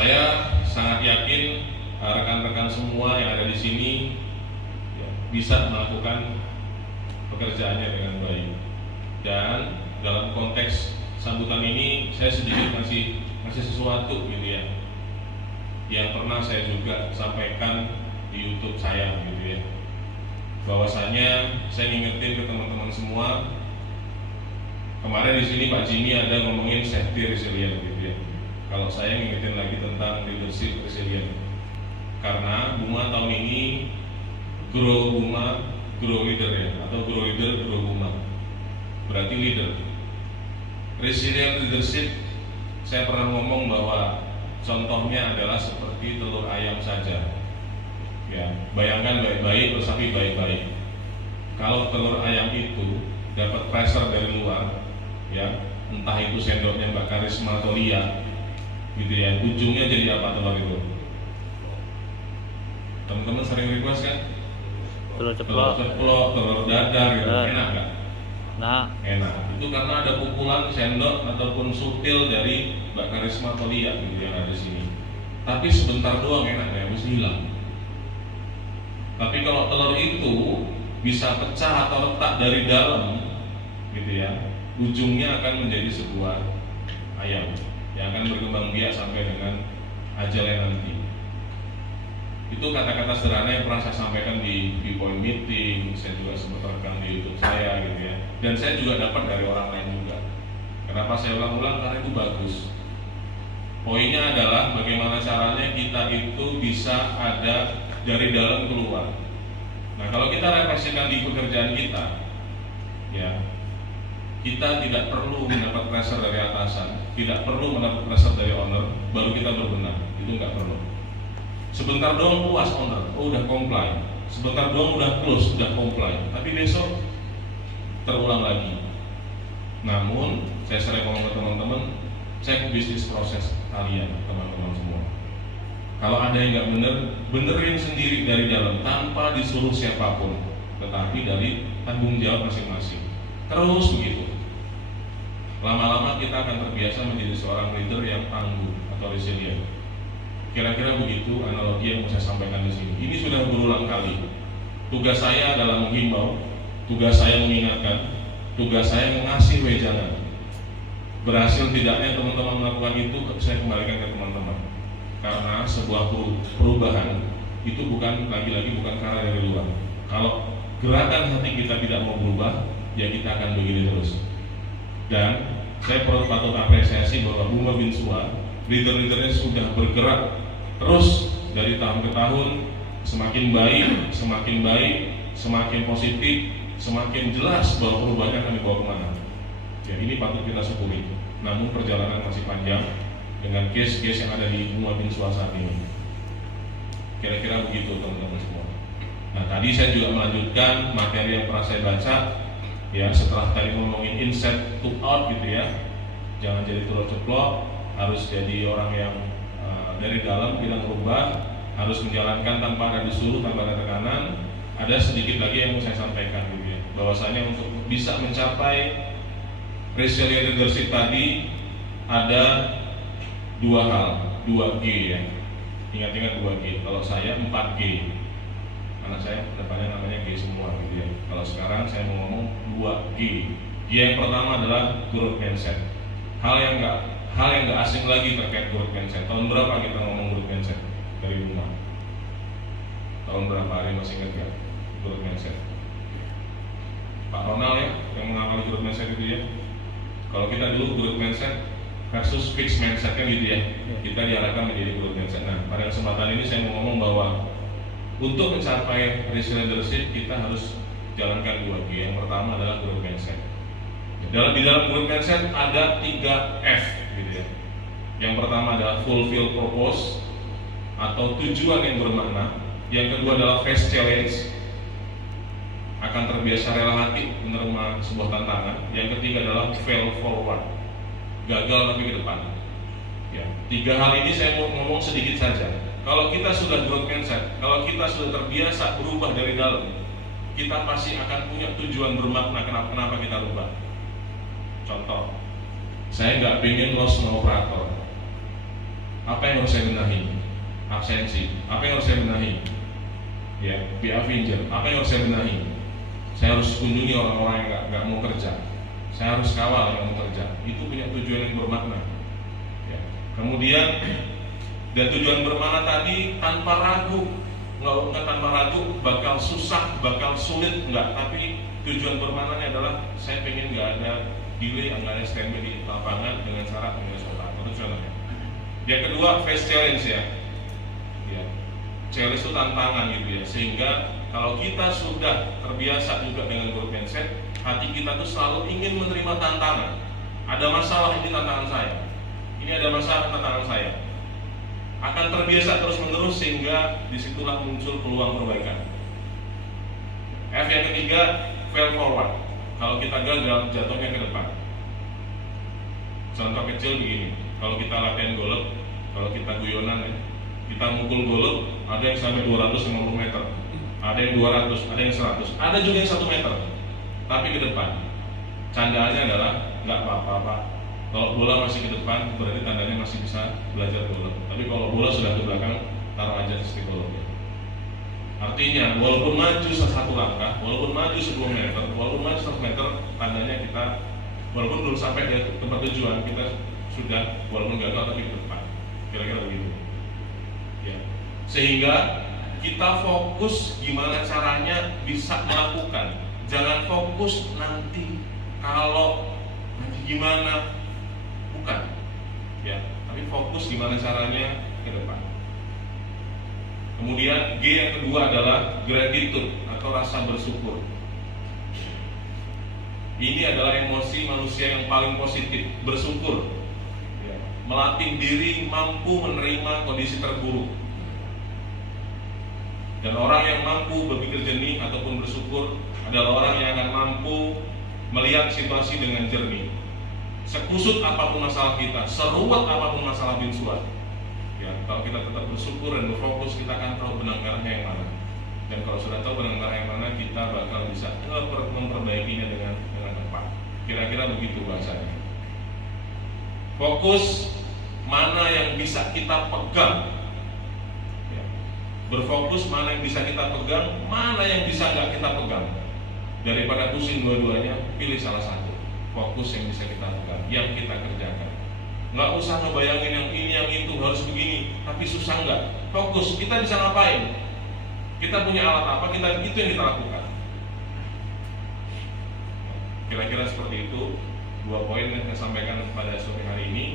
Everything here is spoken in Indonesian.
Saya sangat yakin rekan-rekan semua yang ada di sini ya, bisa melakukan pekerjaannya dengan baik. Dan dalam konteks sambutan ini saya sedikit masih sesuatu gitu ya, yang pernah saya juga sampaikan di YouTube saya gitu ya. Bahwasanya saya ngingetin ke teman-teman semua. Kemarin di sini Pak Jimmy ada ngomongin safety resilient gitu ya. Kalau saya ngingetin lagi tentang leadership resilient. Karena Buma tahun ini grow Buma, grow leader ya, atau grow leader, grow Buma. Berarti leader. Resilient leadership, saya pernah ngomong bahwa contohnya adalah seperti telur ayam saja. Ya, bayangkan baik-baik, resapi baik-baik. Kalau telur ayam itu dapat pressure dari luar, ya, entah itu sendoknya Mbak Karisma atau Lia, gitu ya, ujungnya jadi apa telur itu? Teman-teman sering request kan? Telur ceplok, telur dadar gitu, enak nggak? nah, Enak. Itu karena ada pukulan sendok ataupun sutil dari Mbak Karisma atau Lia gitu yang ada di sini. Tapi sebentar doang enak ya, mesti hilang. Tapi kalau telur itu bisa pecah atau retak dari dalam, gitu ya, ujungnya akan menjadi sebuah ayam yang akan berkembang biak sampai dengan ajalnya nanti. Itu kata-kata sederhana yang pernah saya sampaikan di Point Meeting, saya juga sempat rekam di YouTube saya gitu ya. Dan saya juga dapat dari orang lain juga. Kenapa saya ulang-ulang? Karena itu bagus. Poinnya adalah bagaimana caranya kita itu bisa ada dari dalam keluar. Nah, kalau kita refleksikan di pekerjaan kita, ya, kita tidak perlu mendapat pressure dari atasan, tidak perlu mendapat pressure dari owner, baru kita berbenah. Itu nggak perlu. Sebentar doang puas owner, oh udah comply. Sebentar doang udah close, udah comply. Tapi besok terulang lagi. Namun, saya sering ngomong ke teman-teman, cek bisnis proses kalian, teman-teman semua. Kalau ada yang nggak bener, benerin sendiri dari dalam tanpa disuruh siapapun, tetapi dari tanggung jawab masing-masing. Terus begitu. Lama-lama kita akan terbiasa menjadi seorang leader yang tangguh atau resilient. Kira-kira begitu analogi yang mau saya sampaikan di sini. Ini sudah berulang kali. Tugas saya adalah menghimbau, tugas saya mengingatkan, tugas saya mengasih wejangan. Berhasil tidaknya teman-teman melakukan itu, saya kembalikan ke teman-teman. Karena sebuah perubahan itu bukan lagi-lagi bukan karena dari luar. Kalau gerakan hati kita tidak mau berubah, ya kita akan begini terus. Dan saya patut apresiasi bahwa Buma Binsua, leader-leadernya sudah bergerak terus dari tahun ke tahun, semakin baik, semakin positif, semakin jelas bahwa perubahannya akan dibawa kemana. Ya, ini patut kita syukuri. Namun perjalanan masih panjang dengan case-case yang ada di Buma Binsua saat ini. Kira-kira begitu teman-teman semua. Nah, tadi saya juga melanjutkan materi yang pernah saya baca. Ya, setelah tadi ngomongin inside to out gitu ya, jangan jadi telur ceplok, harus jadi orang yang dari dalam bilang berubah, harus menjalankan tanpa ada disuruh, tanpa ada tekanan. Ada sedikit lagi yang mau saya sampaikan gitu ya, bahwasanya untuk bisa mencapai resilient leadership tadi ada dua hal, 2G ya. Ingat-ingat 2G. Kalau saya 4G. Anak saya depannya namanya G semua gitu ya. Kalau sekarang saya mau ngomong 2G. G yang pertama adalah growth mindset. Hal yang nggak asing lagi terkait growth mindset. Tahun berapa kita ngomong growth mindset dari rumah? Tahun berapa? Hari masih ingat nggak growth mindset? Pak Ronald ya yang mengamali growth mindset itu ya. Kalau kita dulu growth mindset versus fixed mindset kan gitu ya. Kita diarahkan menjadi growth mindset. Nah, pada kesempatan ini saya mau ngomong bahwa untuk mencapai resilient leadership kita harus jalankan 2G. Yang pertama adalah growth mindset. Di dalam growth mindset ada 3F gitu ya. Yang pertama adalah fulfill purpose atau tujuan yang bermakna. Yang kedua adalah face challenge, akan terbiasa rela hati menerima sebuah tantangan. Yang ketiga adalah fail forward, gagal tapi ke depan. Ya, 3 hal ini saya mau ngomong sedikit saja. Kalau kita sudah growth mindset, kalau kita sudah terbiasa berubah dari dalam, kita pasti akan punya tujuan bermakna kenapa kita rubah. Contoh, saya nggak pengen loss no operator. Apa yang harus saya benahi? Absensi. Apa yang harus saya benahi? Ya, be avenger. Apa yang harus saya benahi? Saya harus kunjungi orang-orang yang nggak mau kerja. Saya harus kawal yang mau kerja. Itu punya tujuan yang bermakna. Ya. Kemudian dan tujuan bermakna tadi tanpa ragu, nggak tanpa ragu bakal susah, bakal sulit nggak. Tapi tujuan bermaknanya adalah saya pengen nggak ada delay, nggak ada standby di lapangan dengan cara pengurus otak. Itu contohnya. Yang kedua, face challenge ya. Ya. Challenge itu tantangan gitu ya. Sehingga kalau kita sudah terbiasa juga dengan growth mindset, hati kita tuh selalu ingin menerima tantangan. Ada masalah, ini tantangan saya. Ini ada masalah, tantangan saya. Akan terbiasa terus menerus sehingga disitulah muncul peluang perbaikan. F yang ketiga, fail forward. Kalau kita gagal, jatuhnya ke depan. Contoh kecil begini, kalau kita latihan golf, kalau kita guyonan ya, kita mukul golf, ada yang sampai 250 meter, ada yang 200, ada yang 100, ada juga yang 1 meter, tapi ke depan. Candaannya adalah nggak apa-apa Pak. Kalau bola masih ke depan, berarti tandanya masih bisa belajar golf. Tapi kalau bola sudah ke belakang, taruh aja stick golf. Artinya, walaupun maju satu langkah, walaupun maju 10 meter, walaupun maju 100 meter, tandanya kita, walaupun belum sampai ke tempat tujuan, kita sudah, walaupun gagal tapi ke depan. Kira-kira begitu. Ya. Sehingga kita fokus gimana caranya bisa melakukan. Jangan fokus nanti kalau nanti gimana. Bukan, ya, tapi fokus gimana caranya ke depan. Kemudian G yang kedua adalah gratitude atau rasa bersyukur. Ini adalah emosi manusia yang paling positif, bersyukur. Ya, melatih diri mampu menerima kondisi terburuk. Dan orang yang mampu berpikir jernih ataupun bersyukur adalah orang yang akan mampu melihat situasi dengan jernih. Sekusut apapun masalah kita, seruat apapun masalah binsuat, ya, kalau kita tetap bersyukur dan berfokus, kita akan tahu benang merahnya yang mana. Dan kalau sudah tahu benang merah yang mana, kita bakal bisa memperbaikinya dengan tepat. Kira-kira begitu bahasanya. Fokus mana yang bisa kita pegang, ya. Berfokus mana yang bisa kita pegang, mana yang bisa nggak kita pegang. Daripada pusing dua-duanya, pilih salah satu. Fokus yang bisa kita pegang, yang kita kerjakan. Nggak usah ngebayangin yang ini, yang itu, harus begini, tapi susah nggak? Fokus, kita bisa ngapain? Kita punya alat apa, itu yang kita lakukan. Kira-kira seperti itu, 2 poin yang saya sampaikan pada sore hari ini.